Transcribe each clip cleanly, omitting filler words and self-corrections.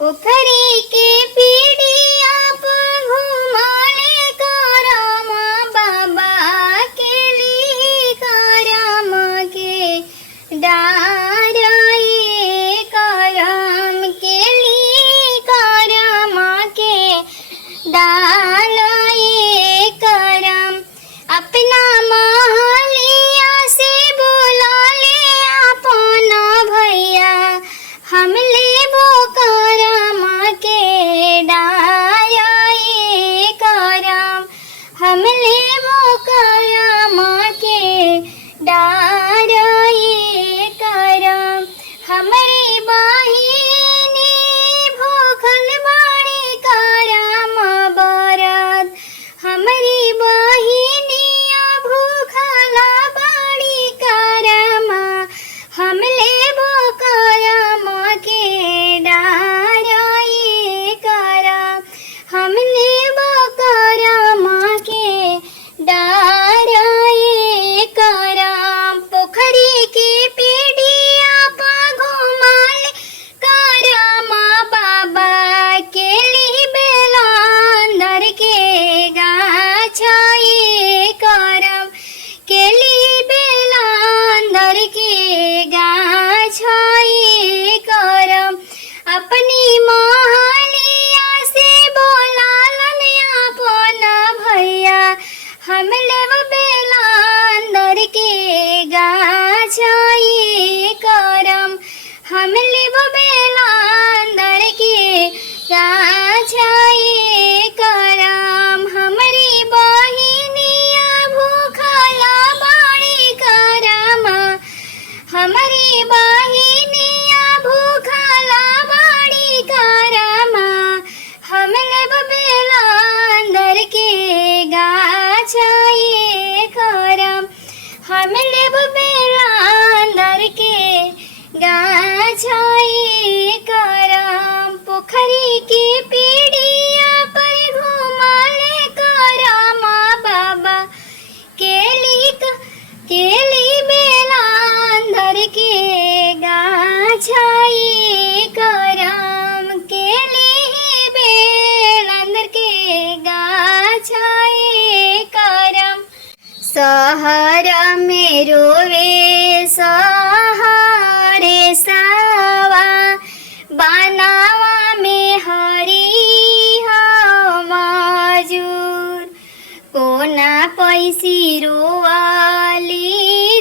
पोखरी के पीढ़िया पर घुमाले करम बाबा के ली करम के डार ये करम के ली करम के डाल ये करम अपना महलिया से बोला ले अपन भैया हम लेबो करम के डार ये करम हम लेबो करम के डार ये करम हमरी बहिनी भूखल बाड़ी करम बरत हमरी बहिनिया भूखल बाड़ी करम हम लेबो करम के डार ये करम हम लेबो करम के डार ये करम पोखरी के पीढ़िया पर घुमाले करम बाबा के ली बेलांदर के गाछ ये करम के ली बेलांदर के गाछ ये करम अपनी महलिया से बोलालन अपन भैया हम लेब बेलांदर के गाछ ये करम हम लेब बेलांदर के गाछ ये करम हमरी बहिनिया भूखल बाड़ी करम हमरी बहिनिया भूखल बाड़ी करम हम लेब बेलांदर के गाछ ये करम हम लेब बेलांदर के गाछ ये करम पोखरी के पीढ़िया पर घुमाले करम बाबा केली बेलांदर के गाछ ये करम केली बेलांदर के गाछ ये करम सहर में रोवे सहरे सावा बनावा में हरी हो मजूर कोना पैसी रोवाली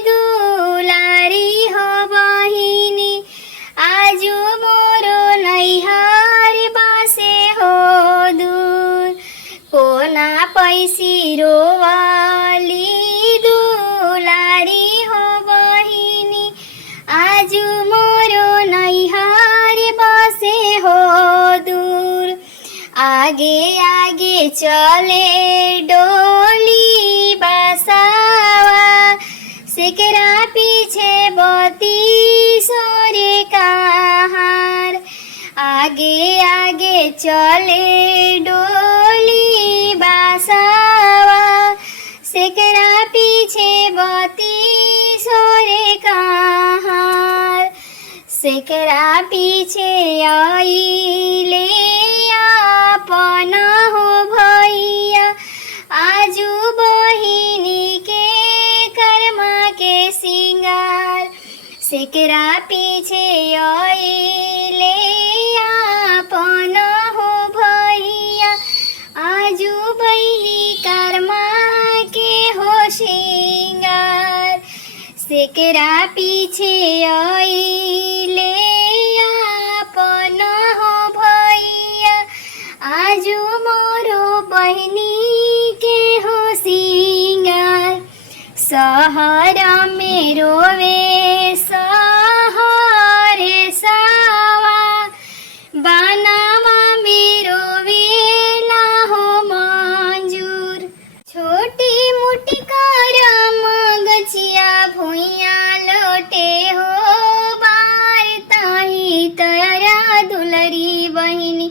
दुलारी हो बहिनी आजु मोरो नैहर बासे हो दूर कोना पैसी रोवाली दुलारी हो बहिनी आजु मोरो नैहर बासे हो दूर आगे आगे चले डोली बसावा सिकरा पीछे बती सोरे कहार आगे आगे चले डोली बसावा सिकरा पीछे बती सोरे कहार सिकरा पीछे आइले अपन हो भैया आजू बहिनी के कर्मा के सिंगार सिकरा पीछे आइले अपन हो भैया आजू बहिनी कर्मा के हो सिंगार सिकरा पीछे आइले अपन हो भैया आजू मोरो बहिनी के हो सिंगार सहर में रोवे सहरे सावा बनावा में रोवेला हो मंजूर छोटी मोटी करम गछिया भुइया लोटे हो बार ताही तरा दुलरी बहिनी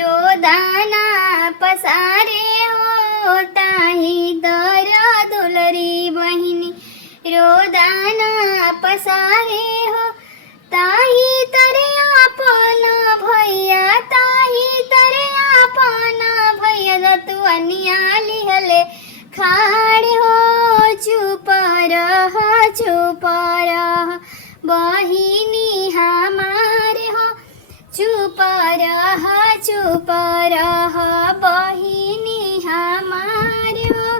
रोदाना पसारे हो ताही दरा दुलरी बहिनी रोदाना पसारे हो ताही तरे अपन भैया जवनिया लिहले खाड़ हो चुप रह बहिनी हमारे हो चुप रह बहिनी हमारे हो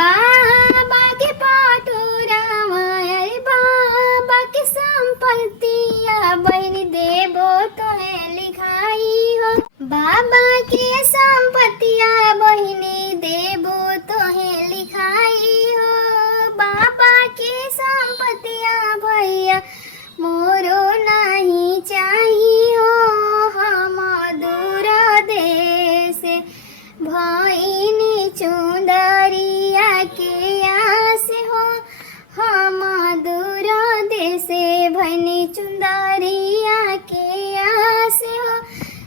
बाबा के पाटुरावा अरे बाबा की संपत्तिया बहनी देबो तोहे लिखाई हो बाबा के संपत्तिया बहनी देबो तोहे लिखाई हो बाबा के संपत्तिया भैया मोरो नहीं चाहिए हम दूर देश भैनी चुंदरिया के आस हो हम दूर देश भैनी चुंदरिया के आस हो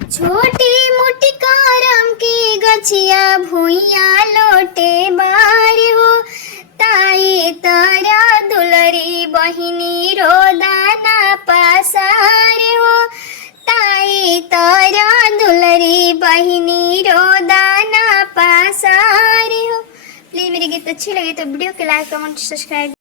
छोटी मोटी करम की गछिया भुइया लोटे बार हो ताई तारा दुलरी बहिनी रोदाना पासार हो ताई तारा दुलरी बहिनी रोदाना पासार हो। प्लीज मेरी गीत अच्छी लगी तो वीडियो को लाइक कमेंट सब्सक्राइब